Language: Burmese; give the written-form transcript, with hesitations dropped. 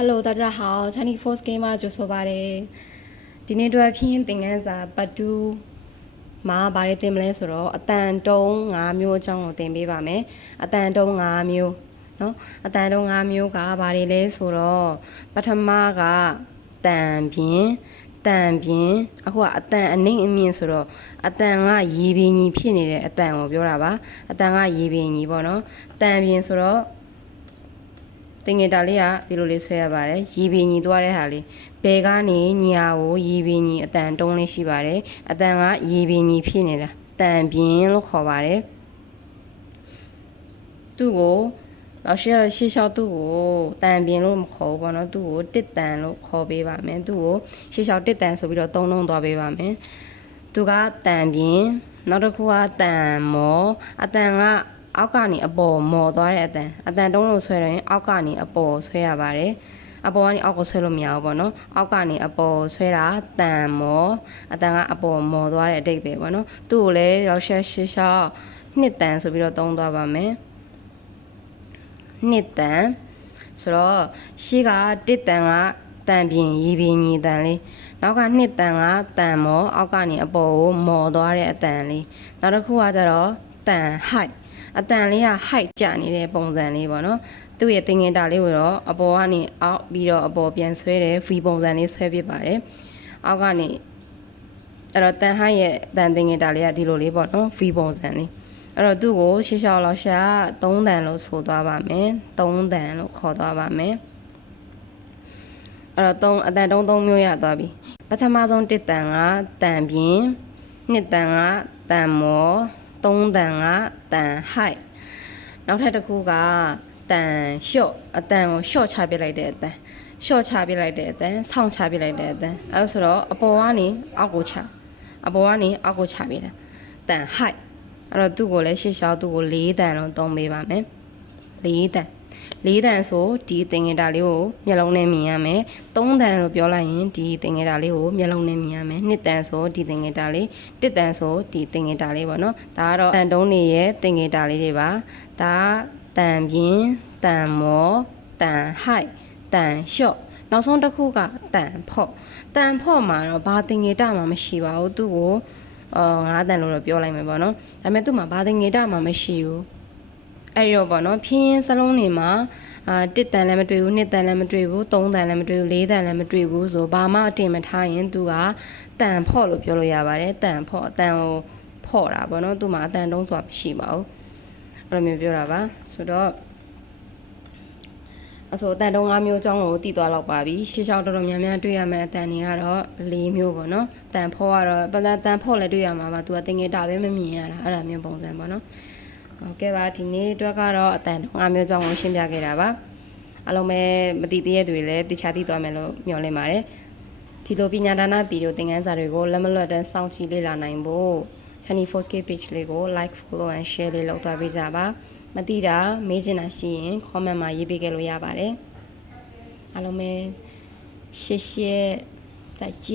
Hello，大家好，Chinese Force Gamer 就ဆိုပါတယ်ဒီနေ့အတွက်ဖြင်းသင်ခန်းစာပတ်တူးမှာဘာတွေသင်မလဲဆိုတော့အတန်တုံး5မျိုးအကြောင်းကိုသင်ပေးပါမယ်အတန်တုံး5မျိုးเนาะအတန်တုံး5မျိုးကဘာတွေလဲဆိုတော့ပထမကတန်ပြင်းအခုကအတန်အနှိမ့်အမြင့်ဆိုတော့အတန်ကရေပင်ကြီးဖြစ်နေတဲ့အတန်ကိုပြောတာပါအတန်ကရေပင်ကြီးပေါ့နော်တန်ပြင်းဆိုတော့တင်ငယ်တာလေးကဒီလိုလေးဆွဲရပါတယ်ရေပင်ကြီးသွားတဲ့ဟာလေးဘယ်ကနေညာကိုရေပင်ကြီးအတန်တုံးလေးရှိပါတယ်အတန်ကရေပင်ကြီးဖြစ်နေတာတန်ပြင်းလို့ခေါ်ပါတယ်သူ့ကို老师ရှေ့လျှောက်သူ့ကိုတန်ပြင်းလို့မခေါ်ဘူးပေါ့နော်သူ့ကိုတစ်တန်လို့ခေါ်ပေးပါမယ်သူ့ကိုရှေ့လျှောက်တစ်တန်ဆိုပြီးတော့သုံးလုံးသွားပေးပါမယ်သူကတန်ပြင်းနောက်တစ်ခုကတန်မောအတန်ကအောက်ကနေအပေါ်မော်သွားတဲ့အတန်တုံးလို့ဆွဲရင်အောက်ကနေအပေါ်ဆွဲရပါတယ်အပေါ်ကနေအောက်ကိုဆွဲလို့မရဘူးပေါ့နော်အောက်ကနေအပေါ်ဆွဲတာတန်မော်အတန်ကအပေါ်မော်သွားတဲ့အဓိပ္ပာယ်ပေါ့နော်သူ့ကိုလည်းရောက်ရှေ့လျှောက်နှစ်တန်ဆိုပြီးတော့သုံးသွားပါမယ်နှစ်တန်ဆိုတော့ရှေ့ကတစ်တန်ကတန်ပြင်းရေပြင်းကြီးတန်လေးနောက်ကနှစ်တန်ကတန်မောအောက်ကနေအပေါ်ကိုမော်သွားတဲ့အတန်လေးနောက်တစ်ခုကကျတော့တန် height အတန်လေးက height ကျနေတဲ့ပုံစံလေးပေါ့နော်သူ့ရဲ့တင်ငင်တာလေးကိုတော့အပေါ်ကနေအောက်ပြီးတော့အပေါ်ပြန်ဆွဲတယ် V ပုံစံလေးဆွဲပြပါတယ်အောက်ကနေအဲ့တော့တန် height ရဲ့တန်တင်ငင်တာလေးကဒီလိုလေးပေါ့နော် V ပုံစံလေးအဲ့တော့သူ့ကိုရှေ့လျှောက်လောက်ရှာ3တန်လို့ဆိုသွားပါမယ်3တန်လို့ခေါ်သွားပါမယ်အဲ့တော့အတန်3မျိုးရသွားပြီပထမဆုံး1တန်ကတန်ပြင်း2တန်ကတန်မော3တန်ကတန် height နောက်ထပ်တစ်ခုကတန်လျှော့အတန်ကိုလျှော့ချပစ်လိုက်တဲ့အတန်လျှော့ချပစ်လိုက်တဲ့အတန်ဆောင်းချပစ်လိုက်တဲ့အတန်အဲဆိုတော့အပေါ်ကနေအောက်ကိုချအပေါ်ကနေအောက်ကိုချပေးတာတန် height အဲ့တော့သူ့ကိုလည်းရှေ့လျှောက်သူ့ကို4တန်လုံးသုံးပေးပါမယ်4တန်ဆိုဒီတင်ငင်တာလေးကိုမျက်လုံးနဲ့မြင်ရမယ်3တန်လို့ပြောလိုက်ရင်ဒီတင်ငင်တာလေးကိုမျက်လုံးနဲ့မြင်ရမယ်2တန်ဆိုဒီတင်ငင်တာလေး1တန်ဆိုဒီတင်ငင်တာလေးပေါ့နော်ဒါကတော့တန်တုံးနေရဲ့တင်ငင်တာလေးတွေပါဒါတန်ပြင်းတန်မောတန် height တန်လျှော့နောက်ဆုံးတစ်ခုကတန်ဖော့မှာတော့ဘာတင်ငင်တာမှမရှိပါဘူးသူ့ကို9တန်လို့တော့ပြောလိုက်မယ်ပေါ့နော်ဒါပေမဲ့သူ့မှာဘာတင်ငင်တာမှမရှိဘူးအဲ့တော့ပေါ့နော်ဖြင်းစလုံးတွေမှာ1တန်လည်းမတွေ့ဘူး2တန်လည်းမတွေ့ဘူး3တန်လည်းမတွေ့ဘူး4တန်လည်းမတွေ့ဘူးဆိုဘာမှအတင်မထားရင်သူကတန်ဖော့လို့ပြောလို့ရပါတယ်တန်ဖော့အတန်ကိုဖော့တာပေါ့နော်သူ့မှာအတန်တုံးဆိုတာမရှိပါဘူးအဲ့လိုမျိုးပြောတာပါဆိုတော့အဆိုအတန်တုံး5မျိုးအကြောင်းကိုတည်သွားတော့ပါပြီရှေ့လျှောက်တော်တော်များများတွေ့ရမယ့်အတန်တွေကတော့4မျိုးပေါ့နော်တန်ဖော့ကတော့တန်ဖော့လည်းတွေ့ရမှာပါသူကတင်ငယ်တာပဲမမြင်ရတာအဲ့ဒါမျိုးပုံစံပေါ့နော်ဟုတ်ကဲ့ပါဒီနေ့အတွက်ကတော့အတန်5မျိုးကြောင်းကိုရှင်းပြခဲ့တာပါအားလုံးပဲမသိသေးတဲ့တွေလည်းတခြားသိသွားမယ်လို့မျှော်လင့်ပါတယ်ဒီလိုပညာဒါနဗီဒီယိုသင်ခန်းစာတွေကိုလက်မလွတ်တမ်းစောင့်ကြည့်လေ့လာနိုင်ဖို့ Channel Force Page လေးကို like follow and share လေးလုပ်သွားပေးကြပါမသိတာမေးချင်တာရှိရင် comment မှာရေးပေးခဲ့လို့ရပါတယ်အားလုံးပဲ谢谢再见